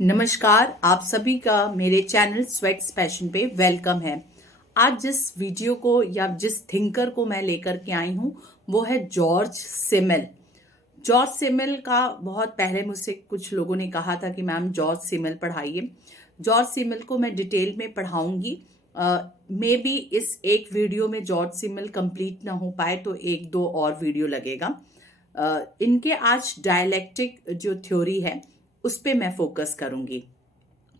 नमस्कार, आप सभी का मेरे चैनल स्वेट्स पैशन पे वेलकम है। आज जिस वीडियो को या जिस थिंकर को मैं लेकर के आई हूँ वो है जॉर्ज सिमल। जॉर्ज सिमल का बहुत पहले मुझसे कुछ लोगों ने कहा था कि मैम जॉर्ज सिमल पढ़ाइए। जॉर्ज सिमल को मैं डिटेल में पढ़ाऊंगी। मे बी इस एक वीडियो में जॉर्ज सिमल कंप्लीट ना हो पाए तो एक दो और वीडियो लगेगा। इनके आज डायलेक्टिक जो थ्योरी है उस पे मैं फोकस करूंगी।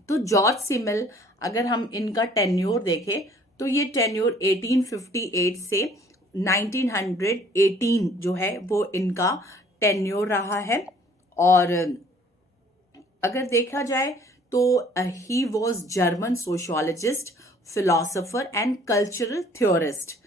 तो जॉर्ज सिमल, अगर हम इनका टेन्योर देखें तो ये टेन्योर 1858 से 1918 जो है वो इनका टेन्योर रहा है। और अगर देखा जाए तो he was German sociologist, philosopher and cultural theorist.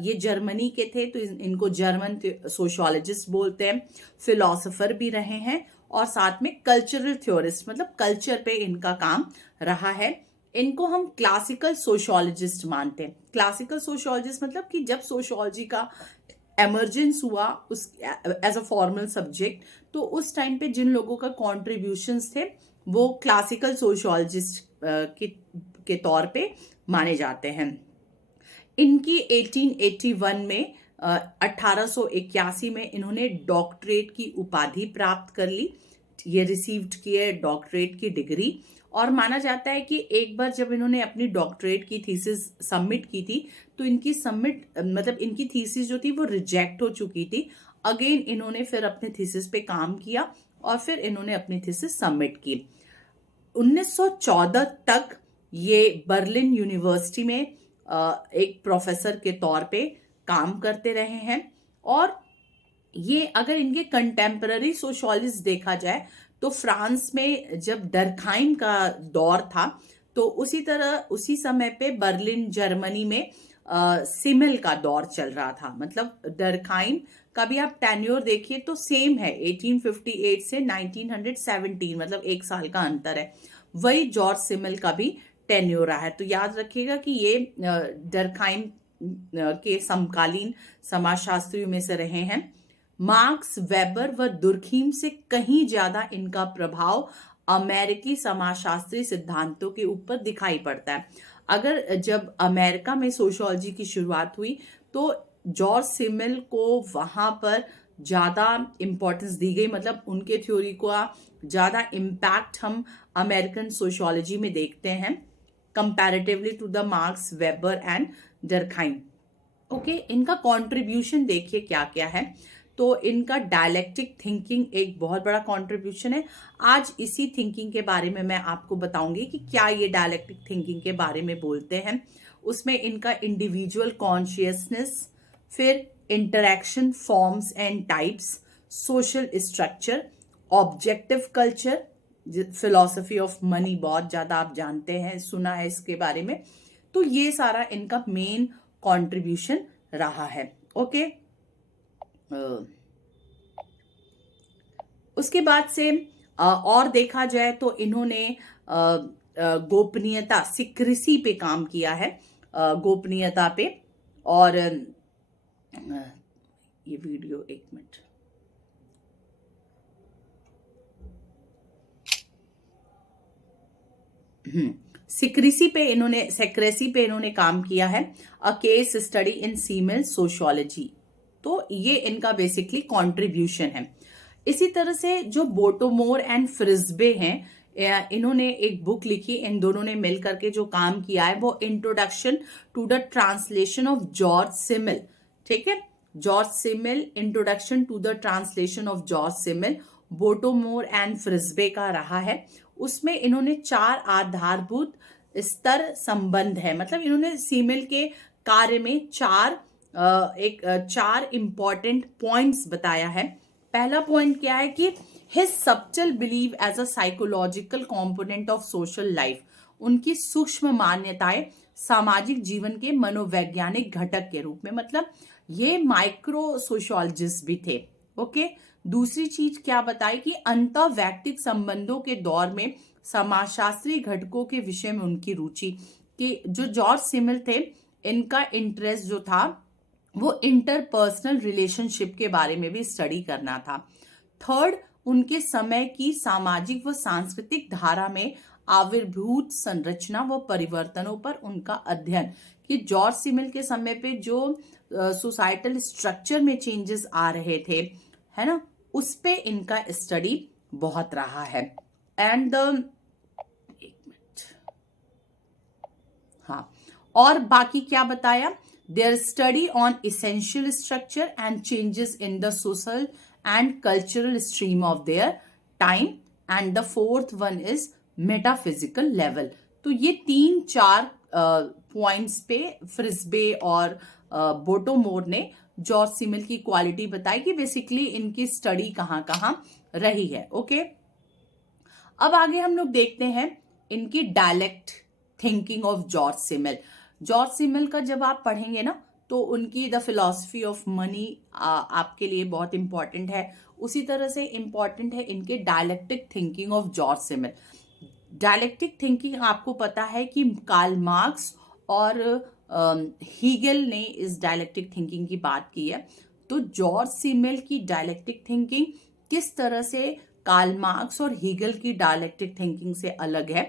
ये जर्मनी के थे तो इनको जर्मन सोशियोलॉजिस्ट बोलते हैं, फिलोसोफर भी रहे हैं और साथ में कल्चरल थ्योरिस्ट, मतलब कल्चर पे इनका काम रहा है। इनको हम क्लासिकल सोशियोलॉजिस्ट मानते हैं। क्लासिकल सोशियोलॉजिस्ट मतलब कि जब सोशियोलॉजी का एमर्जेंस हुआ उस एज अ फॉर्मल सब्जेक्ट, तो उस टाइम पे जिन लोगों का कॉन्ट्रीब्यूशंस थे वो क्लासिकल सोशियोलॉजिस्ट के तौर पे माने जाते हैं। इनकी 1881 में 1881 में इन्होंने डॉक्टरेट की उपाधि प्राप्त कर ली। ये रिसीव्ड किए डॉक्टरेट की डिग्री। और माना जाता है कि एक बार जब इन्होंने अपनी डॉक्टरेट की थीसिस सबमिट की थी तो इनकी थीसिस जो थी वो रिजेक्ट हो चुकी थी। अगेन इन्होंने फिर अपने थीसिस पे काम किया और फिर इन्होंने अपनी थीसिस सबमिट की। 1914 तक ये बर्लिन यूनिवर्सिटी में एक प्रोफेसर के तौर पे काम करते रहे हैं। और ये अगर इनके कंटेम्पररी सोशियोलॉजिस्ट देखा जाए तो फ्रांस में जब डरखाइम का दौर था तो उसी समय पे बर्लिन जर्मनी में सिमल का दौर चल रहा था। मतलब डरखाइम का भी आप टेन्योर देखिए तो सेम है, 1858 से 1917, मतलब एक साल का अंतर है। वही जॉर्ज सिमल का भी टेन्योर रहा है। तो याद रखिएगा कि ये डरखाइम के समकालीन समाजशास्त्रियों में से रहे हैं। मार्क्स, वेबर व दुर्खीम से कहीं ज्यादा इनका प्रभाव अमेरिकी समाजशास्त्री सिद्धांतों के ऊपर दिखाई पड़ता है। अगर जब अमेरिका में सोशियोलॉजी की शुरुआत हुई तो जॉर्ज सिमल को वहां पर ज्यादा इंपॉर्टेंस दी गई, मतलब उनके थ्योरी का ज्यादा इम्पैक्ट हम अमेरिकन सोशियोलॉजी में देखते हैं comparatively to the Marx, Weber and Durkheim. Okay, इनका कंट्रीब्यूशन देखिए क्या क्या है। तो इनका डायलेक्टिक थिंकिंग एक बहुत बड़ा कंट्रीब्यूशन है। आज इसी थिंकिंग के बारे में मैं आपको बताऊंगी कि क्या ये डायलेक्टिक थिंकिंग के बारे में बोलते हैं। उसमें इनका इंडिविजुअल कॉन्शियसनेस, फिर interaction forms and types, social structure, objective culture, philosophy of money बहुत ज्यादा आप जानते हैं, सुना है इसके बारे में। तो ये सारा इनका मेन कंट्रीब्यूशन रहा है। ओके, उसके बाद से और देखा जाए तो इन्होंने गोपनीयता, सिक्रेसी पे काम किया है, गोपनीयता पे। और ये वीडियो एक मिनट, सेक्रेसी पे इन्होंने काम किया है। A case study in female sociology. तो ये इनका बेसिकली कंट्रीब्यूशन है। इसी तरह से जो बोटोमोर एंड फ्रिस्बे हैं, इन्होंने एक बुक लिखी। इन दोनों ने मिल करके जो काम किया है वो introduction to the translation of George Simmel. ठीक है, George Simmel, introduction to the translation of George Simmel, Bottomore and फ्रिस्बे का रहा है। उसमें इन्होंने 4 आधारभूत स्तर संबंध है, मतलब इन्होंने सिमल के कार्य में 4 इंपॉर्टेंट पॉइंट्स बताया है। पहला पॉइंट क्या है कि his subtle believe as a psychological component of social life. उनकी सूक्ष्म मान्यताएं सामाजिक जीवन के मनोवैज्ञानिक घटक के रूप में, मतलब ये माइक्रो सोशियोलॉजिस्ट भी थे। ओके, दूसरी चीज क्या बताई कि अंतर वैयक्तिक संबंधों के दौर में समाजशास्त्री घटकों के विषय में उनकी रुचि, कि जो जॉर्ज सिमल थे इनका इंटरेस्ट जो था वो इंटरपर्सनल रिलेशनशिप के बारे में भी स्टडी करना था। थर्ड, उनके समय की सामाजिक व सांस्कृतिक धारा में आविर्भूत संरचना व परिवर्तनों पर उनका अध्ययन, कि जॉर्ज सिमिल के समय पे जो सोसाइटल स्ट्रक्चर में चेंजेस आ रहे थे, है ना, उस पे इनका स्टडी बहुत रहा है। एंड एक मिनट, हाँ, और बाकी क्या बताया, there study on essential structure and changes in the social and cultural stream of their time, and the fourth one is metaphysical level. तो ये 3-4 पॉइंट्स पे फ्रिस्बे और बोटोमोर ने जॉर्ज सिमिल की क्वालिटी बताई कि बेसिकली इनकी स्टडी कहाँ कहाँ रही है। ओके, अब आगे हम लोग देखते हैं इनकी dialect thinking of George simile. George simile का जब आप पढ़ेंगे ना, तो उनकी द फिलॉसफी ऑफ मनी आपके लिए बहुत इंपॉर्टेंट है। उसी तरह से इंपॉर्टेंट है इनके dialectic thinking of George simile. Dialectic thinking आपको पता है कि कार्ल मार्क्स और हीगल ने इस डायलेक्टिक थिंकिंग की बात की है। तो जॉर्ज सिमिल की डायलेक्टिक थिंकिंग किस तरह से कार्ल मार्क्स और हीगल की डायलेक्टिक थिंकिंग से अलग है,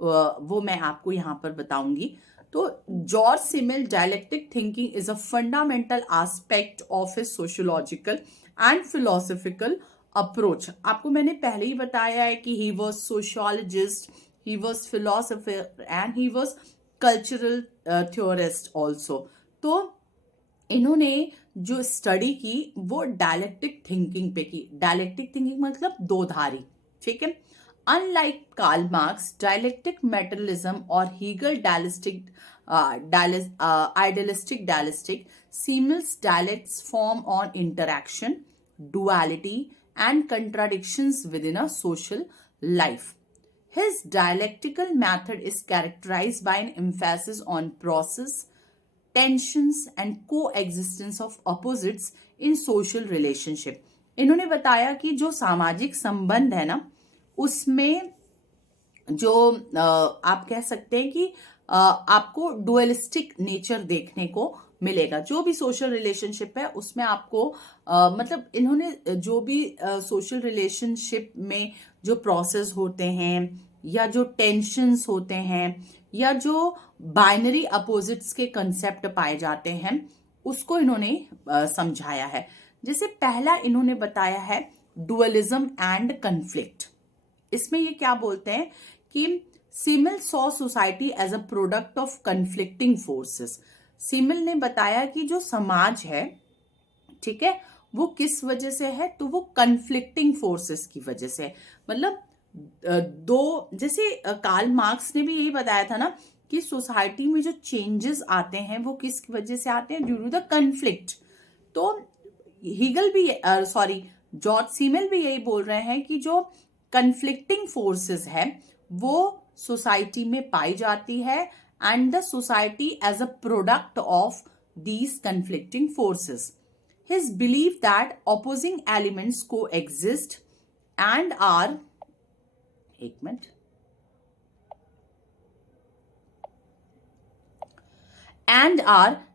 वो मैं आपको यहाँ पर बताऊंगी। तो George simile dialectic thinking is a fundamental aspect of A sociological and philosophical approach. आपको मैंने पहले ही बताया है कि he was sociologist, he was philosopher and he was cultural theorist also. तो इन्होंने जो स्टडी की वो डायलेक्टिक थिंकिंग पे की। डायलेक्टिक थिंकिंग मतलब दो धारी, ठीक है। Unlike Karl Marx dialectic materialism और Hegel dialectic idealistic dialectic, Simmel's dialects form on interaction, duality and contradictions within a social life. His dialectical method is characterized by an emphasis on process, tensions and coexistence of opposites in social relationship. इन्होंने बताया कि जो सामाजिक संबंध है ना, उसमें जो आप कह सकते हैं कि आपको डुअलिस्टिक नेचर देखने को मिलेगा। जो भी सोशल रिलेशनशिप है उसमें आपको मतलब इन्होंने जो भी सोशल रिलेशनशिप में जो प्रोसेस होते हैं या जो टेंशन्स होते हैं या जो बाइनरी अपोजिट्स के कंसेप्ट पाए जाते हैं, उसको इन्होंने समझाया है। जैसे पहला इन्होंने बताया है डुअलिज्म एंड कन्फ्लिक्ट। इसमें ये क्या बोलते हैं कि Simmel saw society as a product of conflicting forces. Simmel ने बताया कि जो समाज है, ठीक है, वो किस वजह से है, तो वो कन्फ्लिक्टिंग फोर्सेस की वजह से। मतलब दो, जैसे कार्ल मार्क्स ने भी यही बताया था ना कि सोसाइटी में जो चेंजेस आते हैं वो किस वजह से आते हैं, ड्यू टू द कन्फ्लिक्ट। तो हीगल भी जॉर्ज सिमिल भी यही बोल रहे हैं कि जो कन्फ्लिक्टिंग फोर्सेस है वो सोसाइटी में पाई जाती है, and the society as a product of these conflicting forces. His belief that opposing elements coexist and are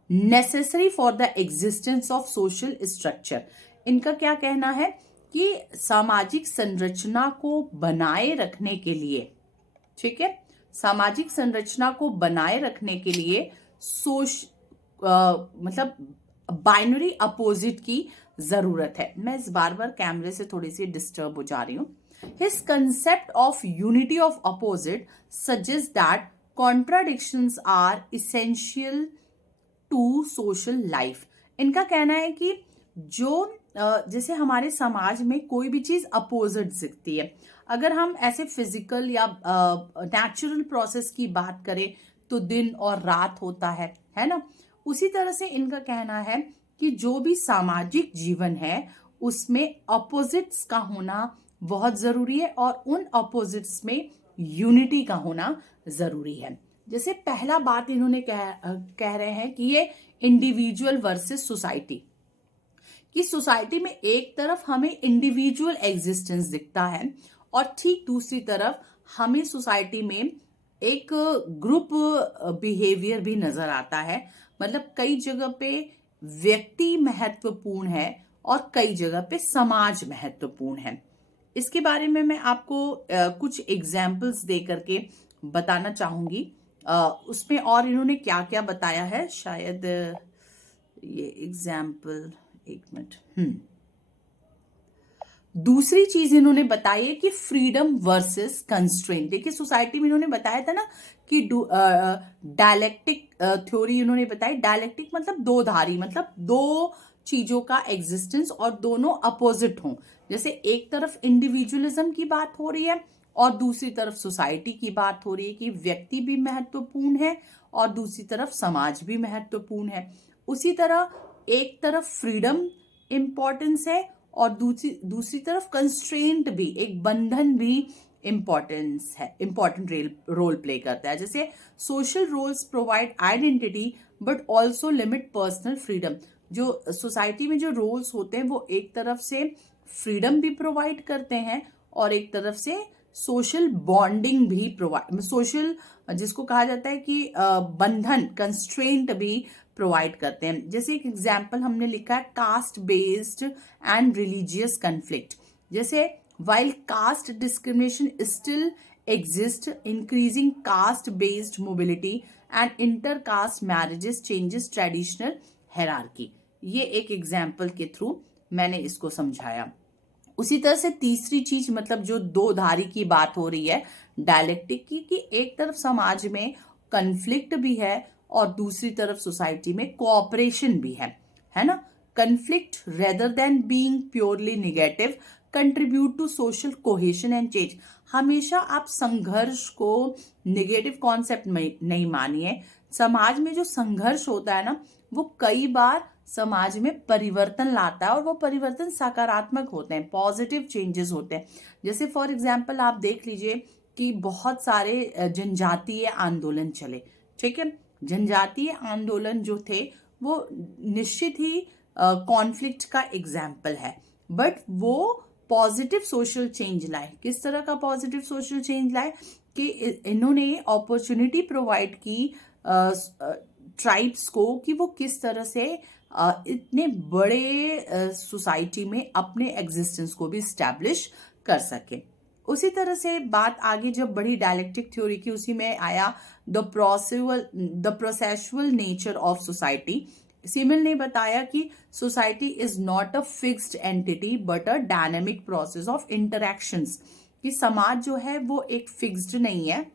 necessary for the existence of social structure. इनका क्या कहना है कि सामाजिक संरचना को बनाए रखने के लिए, ठीक है, सामाजिक संरचना को बनाए रखने के लिए मतलब बाइनरी अपोजिट की जरूरत है। मैं इस बार कैमरे से थोड़ी सी डिस्टर्ब हो जा रही हूं। His concept of unity of opposite suggest that contradictions are essential to social life. इनका कहना है कि जो जैसे हमारे समाज में कोई भी चीज अपोजिट दिखती है, अगर हम ऐसे फिजिकल या नेचुरल प्रोसेस की बात करें तो दिन और रात होता है ना। उसी तरह से इनका कहना है कि जो भी सामाजिक जीवन है उसमें अपोजिट्स का होना बहुत जरूरी है और उन अपोजिट्स में यूनिटी का होना जरूरी है। जैसे पहला बात इन्होंने कह रहे हैं कि ये इंडिविजुअल वर्सेस सोसाइटी, कि सोसाइटी में एक तरफ हमें इंडिविजुअल एग्जिस्टेंस दिखता है और ठीक दूसरी तरफ हमें सोसाइटी में एक ग्रुप बिहेवियर भी नजर आता है। मतलब कई जगह पे व्यक्ति महत्वपूर्ण है और कई जगह पे समाज महत्वपूर्ण है। इसके बारे में मैं आपको कुछ एग्जाम्पल्स दे करके बताना चाहूंगी। उसमें और इन्होंने क्या क्या बताया है, शायद ये एग्जाम्पल, एक मिनट। दूसरी चीज इन्होंने बताई है कि फ्रीडम वर्सेस कंस्ट्रेंट। देखिए सोसाइटी में इन्होंने बताया था ना कि डायलेक्टिक थ्योरी इन्होंने बताई। डायलेक्टिक मतलब दो धारी, मतलब दो चीजों का एग्जिस्टेंस और दोनों अपोजिट हों। जैसे एक तरफ इंडिविजुअलिज्म की बात हो रही है और दूसरी तरफ सोसाइटी की बात हो रही है कि व्यक्ति भी महत्वपूर्ण है और दूसरी तरफ समाज भी महत्वपूर्ण है। उसी तरह एक तरफ फ्रीडम इंपॉर्टेंस है और दूसरी तरफ कंस्ट्रेंट भी, एक बंधन भी इंपॉर्टेंस है, इंपॉर्टेंट रोल प्ले करता है। जैसे social roles provide identity but also limit personal freedom. जो सोसाइटी में जो रोल्स होते हैं वो एक तरफ से फ्रीडम भी प्रोवाइड करते हैं और एक तरफ से सोशल बॉन्डिंग भी प्रोवाइड, सोशल जिसको कहा जाता है कि बंधन, कंस्ट्रेंट भी प्रोवाइड करते हैं। जैसे एक एग्जाम्पल हमने लिखा है caste based and religious conflict. जैसे while caste discrimination still exist, increasing caste based mobility and intercaste marriages changes traditional hierarchy. ये एक एग्जाम्पल के थ्रू मैंने इसको समझाया। उसी तरह से तीसरी चीज, मतलब जो दो धारी की बात हो रही है डायलेक्टिक की, कि एक तरफ समाज में कन्फ्लिक्ट भी है और दूसरी तरफ सोसाइटी में कोऑपरेशन भी है ना। Conflict rather than being purely negative contribute to social cohesion and change. हमेशा आप संघर्ष को नेगेटिव कॉन्सेप्ट में नहीं मानिए। समाज में जो संघर्ष होता है ना, वो कई बार समाज में परिवर्तन लाता है और वो परिवर्तन सकारात्मक होते हैं, पॉजिटिव चेंजेस होते हैं। जैसे फॉर एग्जाम्पल आप देख लीजिए कि बहुत सारे जनजातीय आंदोलन चले, ठीक है। जनजातीय आंदोलन जो थे वो निश्चित ही कॉन्फ्लिक्ट का एग्जाम्पल है, बट वो पॉजिटिव सोशल चेंज लाए। किस तरह का पॉजिटिव सोशल चेंज लाए कि इन्होंने अपॉर्चुनिटी प्रोवाइड की ट्राइब्स को कि वो किस तरह से इतने बड़े सोसाइटी में अपने एग्जिस्टेंस को भी स्टैब्लिश कर सके। उसी तरह से बात आगे जब बढ़ी डायलेक्टिक थ्योरी की, उसी में आया द प्रोसेसुअल नेचर ऑफ सोसाइटी। सीमिल ने बताया कि society is not a fixed entity but a dynamic process of interactions. कि समाज जो है वो एक फिक्स्ड नहीं है,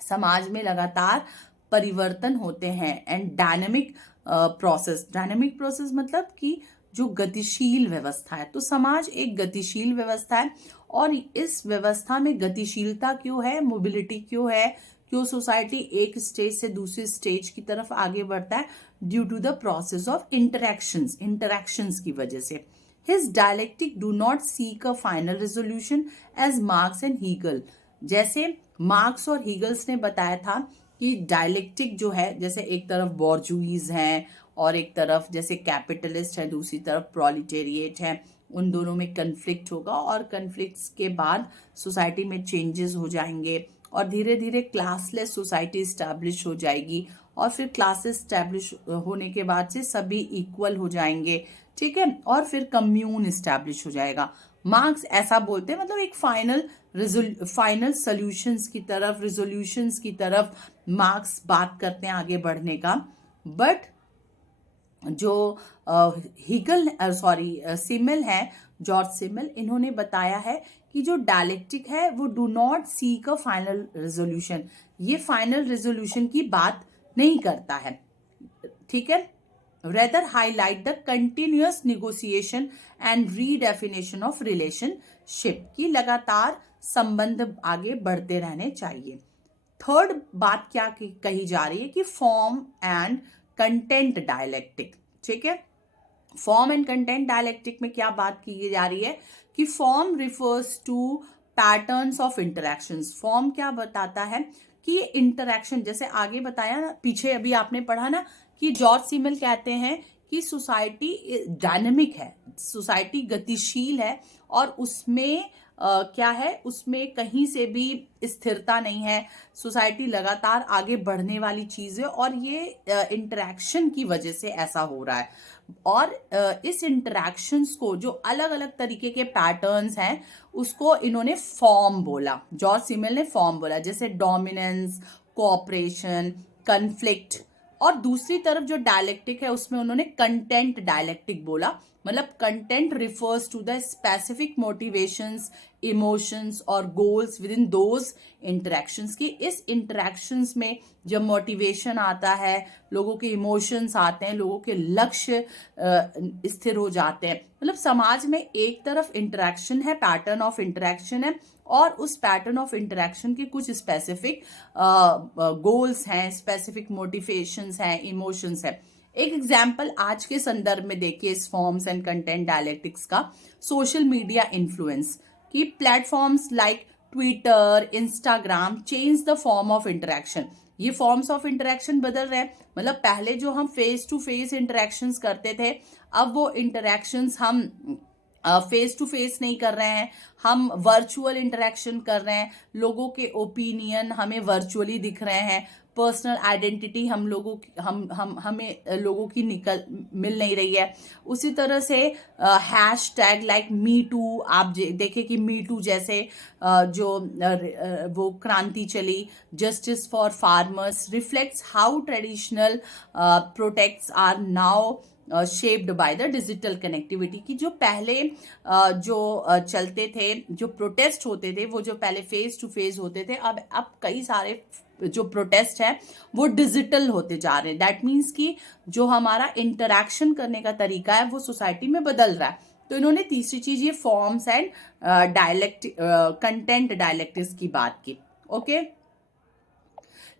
समाज में लगातार परिवर्तन होते हैं एंड डायनेमिक प्रोसेस मतलब कि जो गतिशील व्यवस्था है। तो समाज एक गतिशील व्यवस्था है और इस व्यवस्था में गतिशीलता क्यों है, मोबिलिटी क्यों है, क्यों सोसाइटी एक स्टेज से दूसरी स्टेज की तरफ आगे बढ़ता है, due to the process of interactions की वजह से। His dialectic do not seek a final resolution as Marx and Hegel. जैसे मार्क्स और हीगल्स ने बताया था कि डायलेक्टिक जो है, जैसे एक तरफ बॉर्जुइज हैं और एक तरफ जैसे कैपिटलिस्ट है, दूसरी तरफ प्रोलिटेरिएट है, उन दोनों में कन्फ्लिक्ट होगा और कन्फ्लिक्ट्स के बाद सोसाइटी में चेंजेस हो जाएंगे और धीरे धीरे क्लासलेस सोसाइटी स्टैब्लिश हो जाएगी और फिर क्लासेस स्टैब्लिश होने के बाद से सभी इक्वल हो जाएंगे, ठीक है, और फिर कम्यून स्टैब्लिश हो जाएगा। मार्क्स ऐसा बोलते हैं, मतलब एक फाइनल सॉल्यूशंस की तरफ, रिजोल्यूशंस की तरफ मार्क्स बात करते हैं आगे बढ़ने का। बट जो सिमिल है, जॉर्ज सिमिल, इन्होंने बताया है कि जो डायलेक्टिक है वो do not seek a final resolution, ये फाइनल रेजोल्यूशन की बात नहीं करता है, ठीक है। Rather highlight the continuous negotiation and redefinition of relationship, की लगातार संबंध आगे बढ़ते रहने चाहिए। थर्ड बात क्या कही जा रही है कि फॉर्म एंड कंटेंट डायलेक्टिक, ठीक है। फॉर्म एंड कंटेंट डायलेक्टिक में क्या बात की जा रही है कि form refers to patterns of interactions. Form क्या बताता है कि इंटरैक्शन, जैसे आगे बताया ना, पीछे अभी आपने पढ़ा ना कि जॉर्ज सिमिल कहते हैं कि सोसाइटी डायनेमिक है, सोसाइटी गतिशील है और उसमें क्या है, उसमें कहीं से भी स्थिरता नहीं है। सोसाइटी लगातार आगे बढ़ने वाली चीज है और ये इंटरेक्शन की वजह से ऐसा हो रहा है। और इस इंटरेक्शंस को, जो अलग अलग तरीके के पैटर्न्स हैं, उसको इन्होंने फॉर्म बोला, जॉर्ज सिमल ने फॉर्म बोला, जैसे डोमिनेंस, कोऑपरेशन, कन्फ्लिक्ट। और दूसरी तरफ जो डायलेक्टिक है उसमें उन्होंने कंटेंट डायलेक्टिक बोला। मतलब content refers to the specific motivations, emotions और goals within those interactions की। इस इंटरेक्शंस में जब मोटिवेशन आता है, लोगों के इमोशंस आते हैं, लोगों के लक्ष्य स्थिर हो जाते हैं। मतलब समाज में एक तरफ इंटरेक्शन है, पैटर्न ऑफ इंटरेक्शन है, और उस पैटर्न ऑफ इंटरेक्शन के कुछ स्पेसिफिक गोल्स हैं, स्पेसिफिक मोटिवेशंस हैं, इमोशंस हैं। एक एग्जाम्पल आज के संदर्भ में देखिए इस फॉर्म्स एंड कंटेंट डायलेक्टिक्स का, सोशल मीडिया इन्फ्लुएंस की। Platforms like Twitter, Instagram change the form of interaction. ये फॉर्म्स ऑफ इंटरेक्शन बदल रहे हैं। मतलब पहले जो हम फेस टू फेस इंटरेक्शंस करते थे, अब वो इंटरेक्शंस हम फेस टू फेस नहीं कर रहे हैं, हम वर्चुअल इंटरेक्शन कर रहे हैं। लोगों के ओपिनियन हमें वर्चुअली दिख रहे हैं। पर्सनल आइडेंटिटी हम लोगों की हमें लोगों की मिल नहीं रही है। उसी तरह से hashtag like me too, आप देखें कि मी टू जैसे जो वो क्रांति चली, justice for farmers, reflects how traditional protests are now shaped by the digital connectivity. की जो पहले चलते थे, जो प्रोटेस्ट होते थे, वो जो पहले फेस टू फेस होते थे, अब कई सारे जो प्रोटेस्ट है वो डिजिटल होते जा रहे हैं। दैट मीन्स कि जो हमारा इंटरैक्शन करने का तरीका है वो सोसाइटी में बदल रहा है। तो इन्होंने तीसरी चीज ये फॉर्म्स एंड कंटेंट डायलेक्टिक्स की बात की। ओके,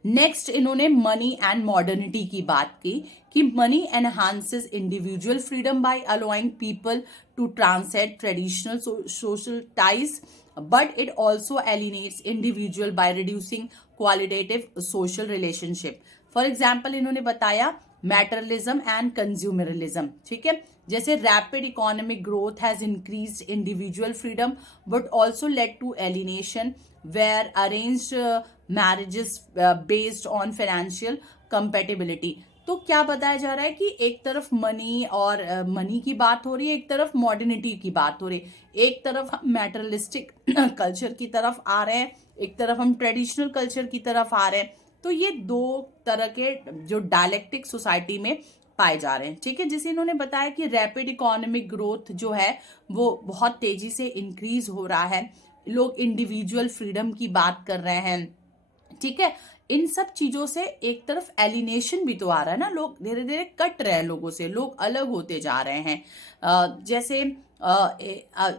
नेक्स्ट इन्होंने मनी एंड मॉडर्निटी की बात की कि money enhances individual freedom by allowing people to transcend traditional social ties, but it also alienates individual by reducing qualitative social relationship. For example, इन्होंने बताया मैटरलिज्म एंड कंज्यूमरिज्म। ठीक है, जैसे rapid economic growth has increased individual freedom but also led to alienation where arranged marriages based on financial compatibility. तो क्या बताया जा रहा है कि एक तरफ मनी और मनी की बात हो रही है, एक तरफ मॉडर्निटी की बात हो रही है। एक तरफ हम मैटरलिस्टिक कल्चर की तरफ आ रहे हैं, एक तरफ हम ट्रेडिशनल कल्चर की तरफ आ रहे हैं। तो ये दो तरह के जो डायलेक्टिक सोसाइटी में पाए जा रहे हैं। ठीक है, जैसे इन्होंने बताया कि रैपिड इकोनॉमिक ग्रोथ जो है वो बहुत तेजी से इंक्रीज हो रहा है, लोग इंडिविजुअल फ्रीडम की बात कर रहे हैं। ठीक है, इन सब चीजों से एक तरफ एलिनेशन भी तो आ रहा है ना, लोग धीरे धीरे कट रहे हैं लोगों से, लोग अलग होते जा रहे हैं।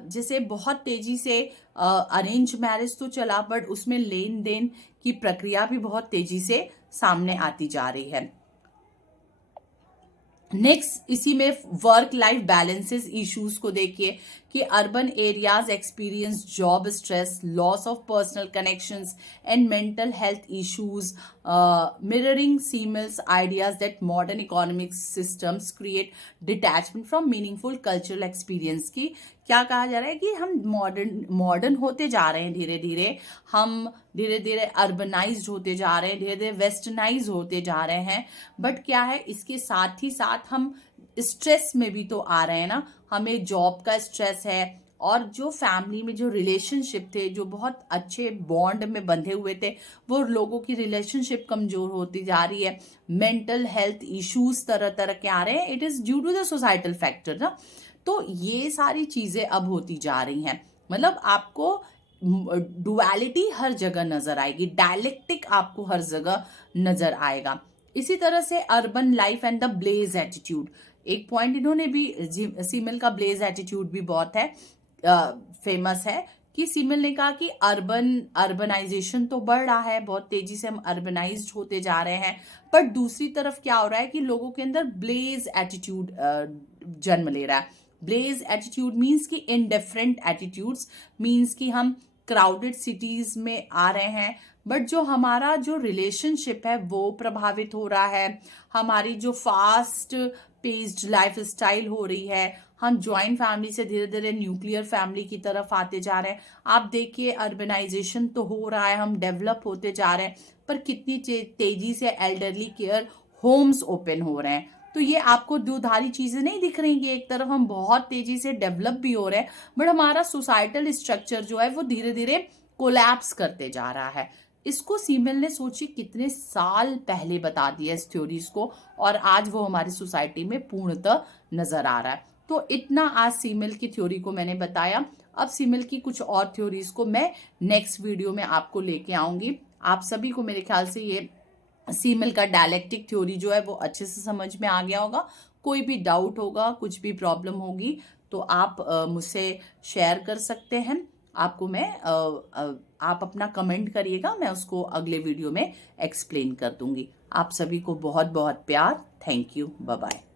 जैसे बहुत तेजी से अरेंज मैरिज तो चला, बट उसमें लेन देन की प्रक्रिया भी बहुत तेजी से सामने आती जा रही है। नेक्स्ट इसी में वर्क लाइफ बैलेंसेस इश्यूज को देखिए कि urban areas experience job stress, loss of personal connections and mental health issues, mirroring Simmel's ideas that modern economic systems create detachment from meaningful cultural experience. की क्या कहा जा रहा है कि हम मॉडर्न होते जा रहे हैं, धीरे धीरे हम धीरे धीरे अर्बनाइज्ड होते जा रहे हैं, धीरे धीरे वेस्टर्नाइज होते जा रहे हैं। बट क्या है, इसके साथ ही साथ हम स्ट्रेस में भी तो आ रहे हैं ना, हमें जॉब का स्ट्रेस है, और जो फैमिली में जो रिलेशनशिप थे, जो बहुत अच्छे बॉन्ड में बंधे हुए थे, वो लोगों की रिलेशनशिप कमजोर होती जा रही है। मेंटल हेल्थ इश्यूज तरह तरह के आ रहे हैं, it is due to the societal factor ना। तो ये सारी चीजें अब होती जा रही हैं। मतलब आपको डुअलिटी हर जगह नजर आएगी, डायलेक्टिक आपको हर जगह नजर आएगा। इसी तरह से urban life and the blasé attitude, एक पॉइंट इन्होंने भी, सीमल का ब्लेज एटीट्यूड भी बहुत है फेमस है, कि सीमल ने कहा कि अर्बनाइजेशन तो बढ़ रहा है, बहुत तेजी से हम अर्बनाइज्ड होते जा रहे हैं, पर दूसरी तरफ क्या हो रहा है कि लोगों के अंदर ब्लेज एटीट्यूड जन्म ले रहा है। ब्लेज एटीट्यूड मीन्स कि इनडिफरेंट एटीट्यूड्स, मीन्स कि हम क्राउडेड सिटीज में आ रहे हैं, बट जो हमारा जो रिलेशनशिप है वो प्रभावित हो रहा है। हमारी जो फास्ट पेस्ड लाइफ स्टाइल हो रही है, हम ज्वाइंट फैमिली से धीरे धीरे न्यूक्लियर फैमिली की तरफ आते जा रहे हैं। आप देखिए अर्बनाइजेशन तो हो रहा है, हम डेवलप होते जा रहे हैं, पर कितनी तेजी से एल्डरली केयर होम्स ओपन हो रहे हैं। तो ये आपको दुधारी चीजें नहीं दिख रही कि एक तरफ हम बहुत तेजी से डेवलप भी हो रहे हैं, बट हमारा सोसाइटल स्ट्रक्चर जो है वो धीरे धीरे कोलैप्स करते जा रहा है। इसको सीमेल ने सोची कितने साल पहले बता दिया इस थ्योरीज को, और आज वो हमारी सोसाइटी में पूर्णतः नजर आ रहा है। तो इतना आज सीमेल की थ्योरी को मैंने बताया। अब सीमेल की कुछ और थ्योरीज को मैं नेक्स्ट वीडियो में आपको लेके आऊंगी। आप सभी को मेरे ख्याल से ये सीमेल का डायलेक्टिक थ्योरी जो है वो अच्छे से समझ में आ गया होगा। कोई भी डाउट होगा, कुछ भी प्रॉब्लम होगी, तो आप मुझसे शेयर कर सकते हैं। आपको मैं आप अपना कमेंट करिएगा, मैं उसको अगले वीडियो में एक्सप्लेन कर दूंगी। आप सभी को बहुत बहुत प्यार। Thank you. Bye bye.